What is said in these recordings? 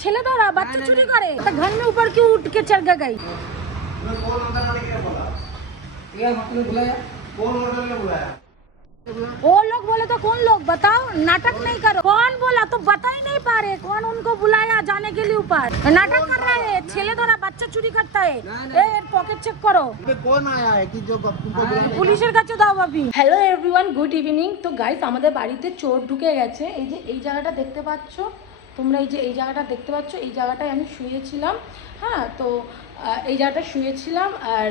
छेले दौड़ा बच्चे चोरी करे तो घर में ऊपर क्यों उठ के चढ़ गई? वो लोग बोले तो कौन लोग बताओ, नाटक नहीं करो। कौन बोला तो बता ही नहीं पा रहे, कौन उनको बुलाया जाने के लिए ऊपर? नाटक कर रहे हैं, छेले द्वारा बच्चा चोरी करता है। पॉकेट चेक करो, कौन आया है कि जो পুলিশের কাছে দাও ভাবি। Hello everyone, good evening. তো গাইস আমাদের বাড়িতে চোর ঢুকে গেছে। এই যে এই জায়গাটা দেখতে পাচ্ছ তোমরা, এই যে এই জায়গাটা দেখতে পাচ্ছ, এই জায়গাটায় আমি শুয়েছিলাম। হ্যাঁ, তো এই জায়গাটা শুয়েছিলাম। আর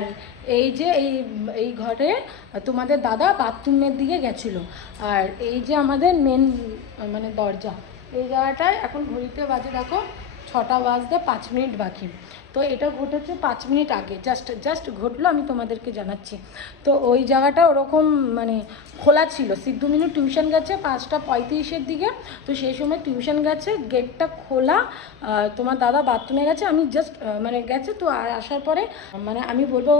এই যে এই ঘরে তোমাদের দাদা বাথরুমের দিকে গেছিলো। আর এই যে আমাদের মেন মানে দরজা, এই জায়গাটায় এখন ঘড়িতে বাজে দেখো 6টা বাজতে 5 মিনিট বাকি। তো এটা ঘটেছে 5 মিনিট আগে, জাস্ট ঘটলো, আমি তোমাদেরকে জানাচ্ছি। তো ওই জায়গাটা ওরকম মানে খোলা ছিল। সিদ্ধু মিনু টিউশন গেছে 5টা 35-এর দিকে, তো সেই সময় টিউশন গেছে, গেটটা খোলা। তোমার দাদা বাথরুমে গেছে, আমি জাস্ট মানে গেছে। তো আসার পরে মানে আমি বলবো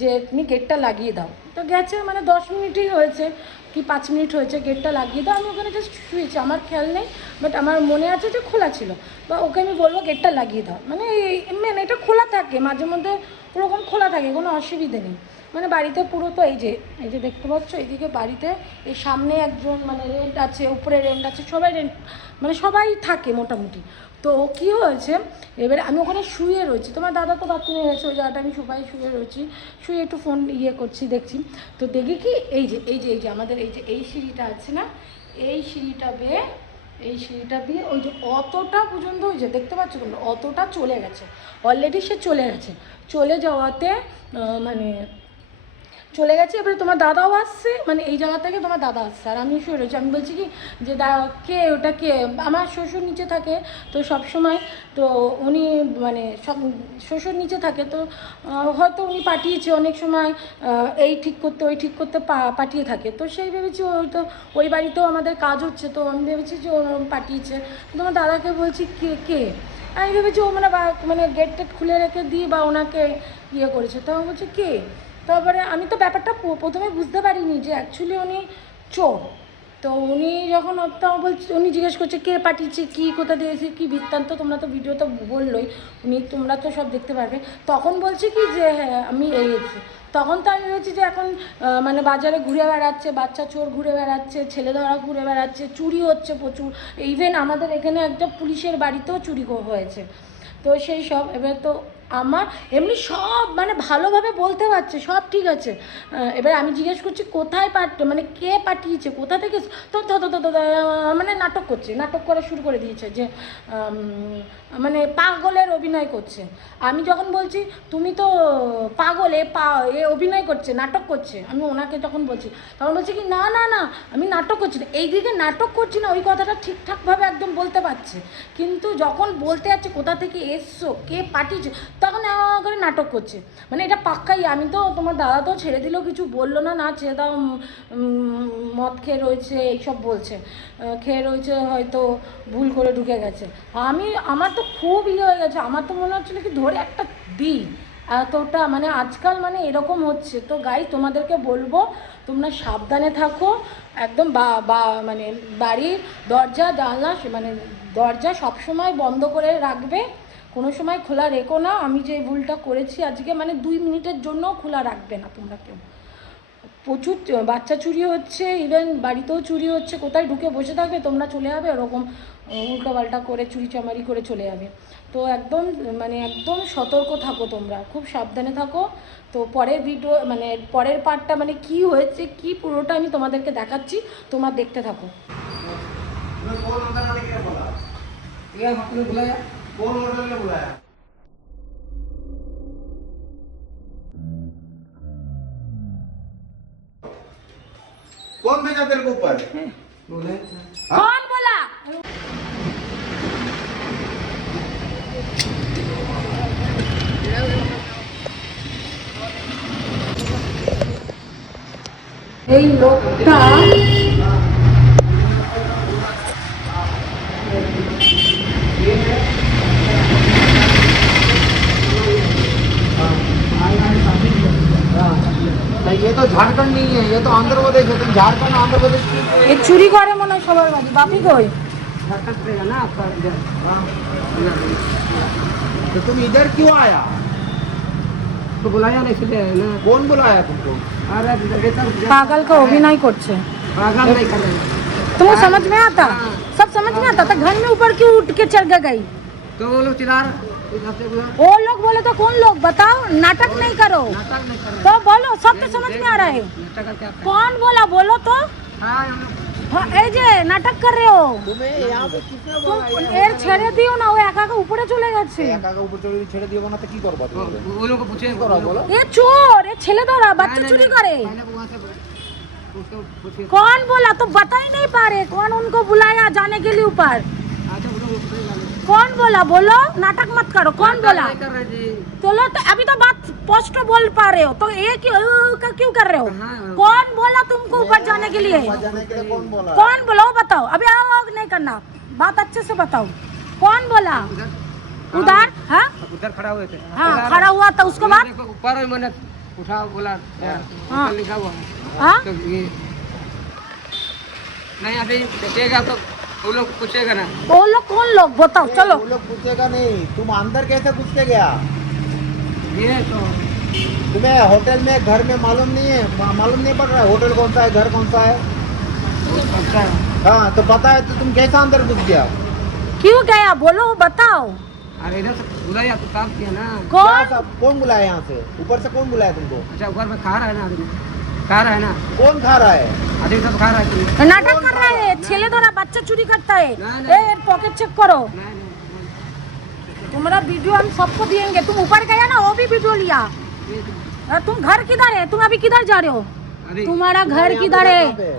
যে তুমি গেটটা লাগিয়ে দাও। তো গেছে মানে 10 মিনিটই হয়েছে কি 5 মিনিট হয়েছে, গেটটা লাগিয়ে দাও। আমি ওখানে জাস্ট শুয়েছি, আমার খেয়াল নেই, বাট আমার মনে আছে যে খোলা ছিল। বা ওকে আমি বলবো গেটটা লাগিয়ে দাও, মানে মেন এটা খোলা থাকে, মাঝে মধ্যে ওরকম খোলা থাকে, কোনো অসুবিধে নেই। মানে বাড়িতে পুরো তো এই যে দেখতে পাচ্ছ, এইদিকে বাড়িতে এই সামনে একজন মানে রেন্ট আছে, উপরে রেন্ট আছে, সবাই রেন্ট মানে সবাই থাকে মোটামুটি। তো কী হয়েছে, এবারে আমি ওখানে শুয়ে রয়েছি, তোমার দাদা তো বাথরুমে গেছে, ওই জায়গাটা আমি সবাই শুয়ে রয়েছি, শুয়ে একটু ফোন করছি, দেখছি। তো দেখি কি এই যে আমাদের এই সিঁড়িটা আছে না, এই সিঁড়িটা বেয়ে ওই যে অতটা পর্যন্ত, ওই যে দেখতে পাচ্ছ তোমরা, অতটা চলে গেছে অলরেডি। সে চলে যাওয়াতে মানে চলে গেছে। এবারে তোমার দাদাও আসছে, মানে এই জায়গা থেকে তোমার দাদা আসছে, আর আমি শুয়ে রয়েছি। আমি বলছি কি যে কে ওটা, কে? আমার শ্বশুর নিচে থাকে তো সব সময়, তো উনি মানে সব শ্বশুর নিচে থাকে, তো হয়তো উনি পাঠিয়েছে অনেক সময় এই ঠিক করতে ওই ঠিক করতে পাঠিয়ে থাকে। তো সেই ভেবেছি ওই তো ওই বাড়িতেও আমাদের কাজ হচ্ছে, তো আমি ভেবেছি যে ও পাঠিয়েছে। তোমার দাদাকে বলছি কে আমি ভেবেছি ও মানে গেট টেট খুলে রেখে দিই বা ওনাকে করেছে। তো আমি বলছি কে? তারপরে আমি তো ব্যাপারটা প্রথমে বুঝতে পারিনি যে অ্যাকচুয়ালি উনি চোর। তো উনি যখন বলছি, উনি জিজ্ঞেস করছে কে পাঠিয়েছে, কী কোথা দিয়েছে, কী বৃত্তান্ত, তোমরা তো ভিডিও তো বললোই, তোমরা তো সব দেখতে পারবে। তখন বলছি কি যে হ্যাঁ আমি এসেছি। তখন তো আমি ভেবেছি যে এখন মানে বাজারে ঘুরে বেড়াচ্ছে, বাচ্চা চোর ঘুরে বেড়াচ্ছে, ছেলে ধরা ঘুরে বেড়াচ্ছে, চুরি হচ্ছে প্রচুর। ইভেন আমাদের এখানে একটা পুলিশের বাড়িতেও চুরি হয়েছে। তো সেই সব, এবার তো আমার এমনি সব মানে ভালোভাবে বলতে পারছে, সব ঠিক আছে। এবার আমি জিজ্ঞেস করছি কোথায় মানে কে পাঠিয়েছে, কোথা থেকে, তো মানে নাটক করা শুরু করে দিয়েছে যে মানে পাগলের অভিনয় করছে। আমি যখন বলছি তুমি তো পাগল, এ অভিনয় করছে, নাটক করছে, আমি ওনাকে তখন বলছি, তখন বলছি কি না আমি নাটক করছি না, এইদিকে নাটক করছি না, ওই কথাটা ঠিকঠাকভাবে একদম বলতে পারছে। কিন্তু যখন বলতে যাচ্ছে কোথা থেকে এসছো, কে পাঠিয়েছে, তখন করে নাটক করছে। মানে এটা পাক্কাই। আমি তো তোমার দাদা তো ছেড়ে দিলেও কিছু বললো না, ছেড়ে দাও, মদ খেয়ে রয়েছে এইসব বলছে, খেয়ে রয়েছে, হয়তো ভুল করে ঢুকে গেছে। আমার তো খুব হয়ে গেছে, আমার তো মনে হচ্ছিলো কি ধরে একটা দিই, এতটা মানে আজকাল মানে এরকম হচ্ছে। তো গাইস তোমাদেরকে বলবো তোমরা সাবধানে থাকো একদম, মানে বাড়ির দরজা জানলা মানে দরজা সবসময় বন্ধ করে রাখবে, কোনো সময় খোলা রেখো না। আমি যে ভুলটা করেছি আজকে, মানে 2 মিনিটের জন্যও খোলা রাখবে না তোমরা কেউ। প্রচুর বাচ্চা চুরি হচ্ছে, ইভেন বাড়িতেও চুরি হচ্ছে, কোথায় ঢুকে বসে থাকবে তোমরা, চলে যাবে ওরকম উল্টোপাল্টা করে চুরি চামারি করে চলে যাবে। তো একদম সতর্ক থাকো তোমরা, খুব সাবধানে থাকো। তো পরের ভিডিও মানে পরের পার্টটা মানে কি হয়েছে কি পুরোটা আমি তোমাদেরকে দেখাচ্ছি, তোমরা দেখতে থাকো। कौन भेजा तेरे को ऊपर? कौन बोला? এই লোকটা ये तो झारखंड नहीं है, ये तो आंध्र प्रदेश है। तुम झारखंड आंध्र प्रदेश की চুরি করে মনে হয় সবার বাড়ি। বাপি কই? झारखंड पड़ेगा ना आपका इधर। हाँ। तो तुम इधर क्यों आया? तो बुलाया नहीं इसलिए है ना। कौन बुलाया तुमको? अरे बेटा पागल का अभिनय करছে पागल नहीं कर रहे। तुमको समझ में आता? सब समझ में आता तो घर में ऊपर क्यों उठ के चढ़ गई? तो वो लोग चिल्ला रहे इधर से उधर। वो लोग बोले तो कौन लोग बताओ, नाटक नहीं करो नाटक नहीं कर रहे। तो बोलो, सब तो समझ में आ रहा है। नाटक क्या कर- कौन बोला बोलो तो? हाँ, हम लोग- हाँ, এই যে নাটক कर रहे हो तुम्हें यहाँ पे किसने तुम, बोला? এর ছেড়ে দিও না, ও একা একা উপরে চলে গেছে। একা একা উপর চড়ে ছেড়ে দিও না তো কি করবা তুমি? वो लोग को पूछे करो, बोलो। এ চোর, এ ছেলে ধরা, বাচ্চা नहीं, चुरी नहीं, करे। पहले वहाँ से उसको पूछिए। कौन बोला? तो बता ही नहीं पा रहे कौन उनको बुलाया जाने के लिए ऊपर। अच्छा, वो लोग ऊपर ही डाले। कौन बोला? बोलो, नाटक मत करो। कौन नाटक बोला? नहीं कर रहे जी। चलो तो अभी तो बात स्पष्ट बोल पा रहे हो तो ये क्यों कर रहे हो? हाँ। कौन बोला तुमको ऊपर जाने के लिए? ऊपर जाने के लिए कौन बोला? कौन बोला वो बताओ, अभी आवाज नहीं करना, बात अच्छे से बताओ। कौन बोला? उधर उधर? हाँ उधर खड़ा हुए थे। हाँ, खड़ा हुआ था, उसके बाद देखो, ऊपर मैंने उठा बोला हाँ। ऊपर लिखा हुआ है। हाँ तो ये नहीं अभी देखिएगा तो वो लोग पूछेगा ना। वो लोग कौन लोग बताओ, चलो। वो लोग पूछेगा नहीं। तुम अंदर कैसे घुस के गया? ये तो तुम्हें होटल में घर में मालूम नहीं है? मालूम नहीं पड़ रहा है होटल कौन सा है, घर कौन सा है? पता है। हाँ, तो पता है तो तुम कैसे अंदर घुस गया? क्यों गया बोलो, बताओ। अरे इधर से बुलाया तो काम किया ना। कौन? कौन बुलाया यहाँ से? ऊपर से कौन बुलाया तुमको? अच्छा, ऊपर में खा रहा है ना आदमी, खा रहा है ना कौन खा रहा है? आदमी सब खा रहा है तुम। नाटक कर रहा है, छेले धरा, बच्चा चोरी करता है। नहीं, ए पॉकेट चेक करो, नहीं नहीं तुम्हारा वीडियो हम सबको दिएंगे। तुम ऊपर गया ना, वो भी वीडियो लिया। ये तो- और तुम घर किधर है? तुम अभी किधर जा रहे हो? अरे तुम्हारा घर यहाँ किधर पे है? कहाँ पे?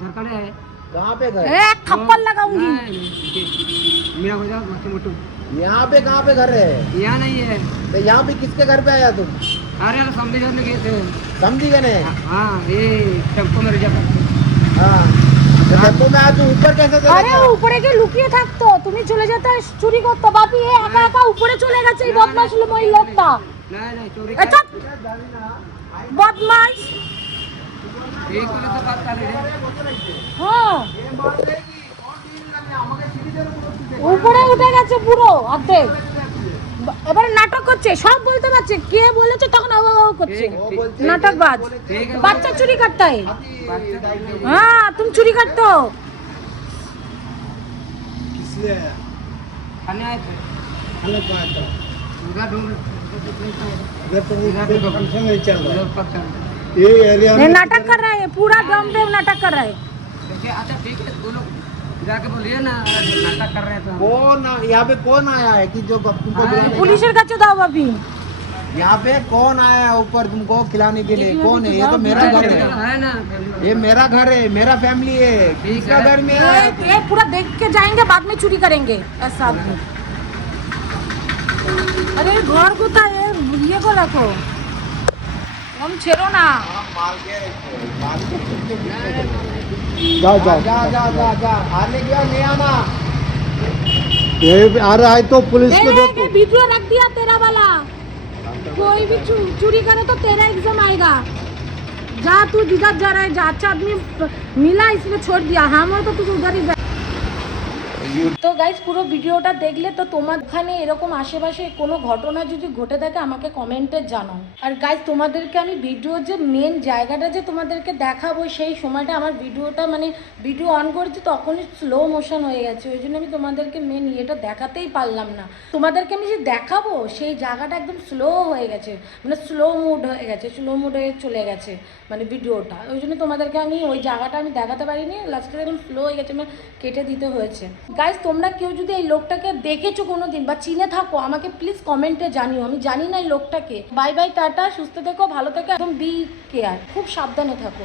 झारखंड है। कहाँ पे घर? एक थप्पड़ लगाऊंगी। नहीं, मेरा हो जाओ मत मुटू। यहाँ पे कहाँ पे घर है? यहाँ नहीं है। तो यहाँ पे किसके घर पे आया तुम? अरे यार समझे में गए थे। समझी गए नहीं? हाँ, ये टेम्पो में रिजर्व करते। हाँ, तो टेम्पो में आज ऊपर कैसे चले আরে गया? উপরে গিয়ে লুকিয়ে থাকতো, তুমি চলে যেতে চুরি করতে। বাপি এ একা একা উপরে চলে গেছে, এই বদমাশ ওই লোকটা। नहीं नहीं चोरी এ চুপ, বদমাশ। एक पुलिस से बात कर रहे हैं। হ্যাঁ, উপরে উঠে গেছে পুরো অর্ধেক। এবারে নাটক করছে, সব বলতে পারছে। কে বলেছে তখন আও আও করছে, वो बोलते नाटकबाज। ठीक है। बच्चा चोरी करता है। बात- हाँ, तुम चोरी करते हो। खाने आए थे। खाने को आया था। उधर ढूंढ इधर तो वो कोई फंक्शन नहीं चल रहा उधर पक्का। है। ये एरिया ये नाटक कर रहा है, पूरा दम पे नाटक कर रहा है। देखिए, अच्छा ठीक है, वो लोग जाके बोलिए ना नाटक कर रहे थे हम। कौन यहाँ पे कौन आया है कि जो तुमको हाँ, बुलाने? পুলিশের কাছে দাও ভাবি। यहाँ पे कौन आया है ऊपर तुमको खिलाने के लिए? कौन है? ये तो मेरा घर है। है ना। ये मेरा घर है, मेरा फैमिली है। किसका घर में है? ये पूरा देख के जाएंगे, बाद में चोरी करेंगे ऐसा आदमी। अरे घर কোথায়? ये को रखो, हम छेड़ो ना। जाओ जाओ जा जा जा जा आने गया नहीं आना। ये आ रहा है तो पुलिस को नहीं, देखो। वीडियो रख दिया तेरा वाला। कोई भी चोरी करे तो तेरा एग्जाम आएगा। जा, तू जिधर जा रहा है जा। अच्छा आदमी मिला इसलिए छोड़ दिया, हम हो तो तू उधर ही जा। তো গাইজ পুরো ভিডিওটা দেখলে তো তোমার ওখানে এরকম আশেপাশে কোনো ঘটনা যদি ঘটে থাকে আমাকে কমেন্টে জানাও। আর গাইজ তোমাদেরকে আমি ভিডিওর যে মেন জায়গাটা যে তোমাদেরকে দেখাবো, সেই সময়টা আমার ভিডিওটা মানে ভিডিও অন করেছি তখনই স্লো মোশন হয়ে গেছে, ওই জন্য আমি তোমাদেরকে মেন ইয়েটা দেখাতেই পারলাম না। তোমাদেরকে আমি যে দেখাবো সেই জায়গাটা একদম স্লো হয়ে গেছে, মানে স্লো মুড হয়ে গেছে, স্লো মুড হয়ে চলে গেছে মানে ভিডিওটা, ওই জন্য তোমাদেরকে আমি ওই জায়গাটা আমি দেখাতে পারিনি। লাস্টে একদম স্লো হয়ে গেছে, মানে কেটে দিতে হয়েছে। গাইজ তোমরা কেউ যদি এই লোকটাকে দেখেছো কোনো দিন বা চিনে থাকো আমাকে প্লিজ কমেন্টে জানিও, আমি জানি না এই লোকটাকে। বাই বাই, টাটা, সুস্থ থেকো, ভালো থেকো, একদম বি কেয়ার, খুব সাবধানে থাকো।